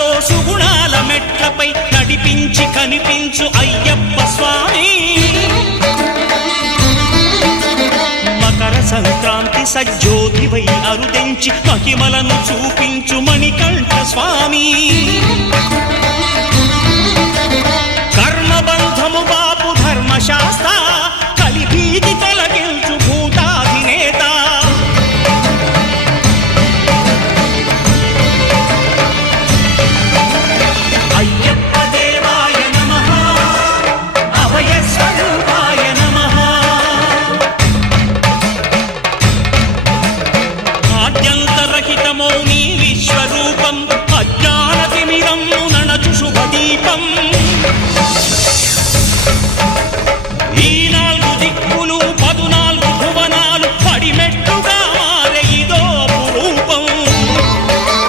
సుఖాలతో సుగుణాల మెట్లపై నడిపించి కనిపించు అయ్యప్ప స్వామి. మకర సంక్రాంతి సజ్జోతివై అరుదెంచి మహిమలను చూపించు మణికంఠ స్వామి. కర్మబంధము బాపు ధర్మశాస్త్ర కలిభీతి తొలగించు భూతాధినేత. అయ్యప్ప దేవాయ నమః, అభయ స్వరూపాయ నమః. ఆద్యంతరహితమో నీ విశ్వరూపం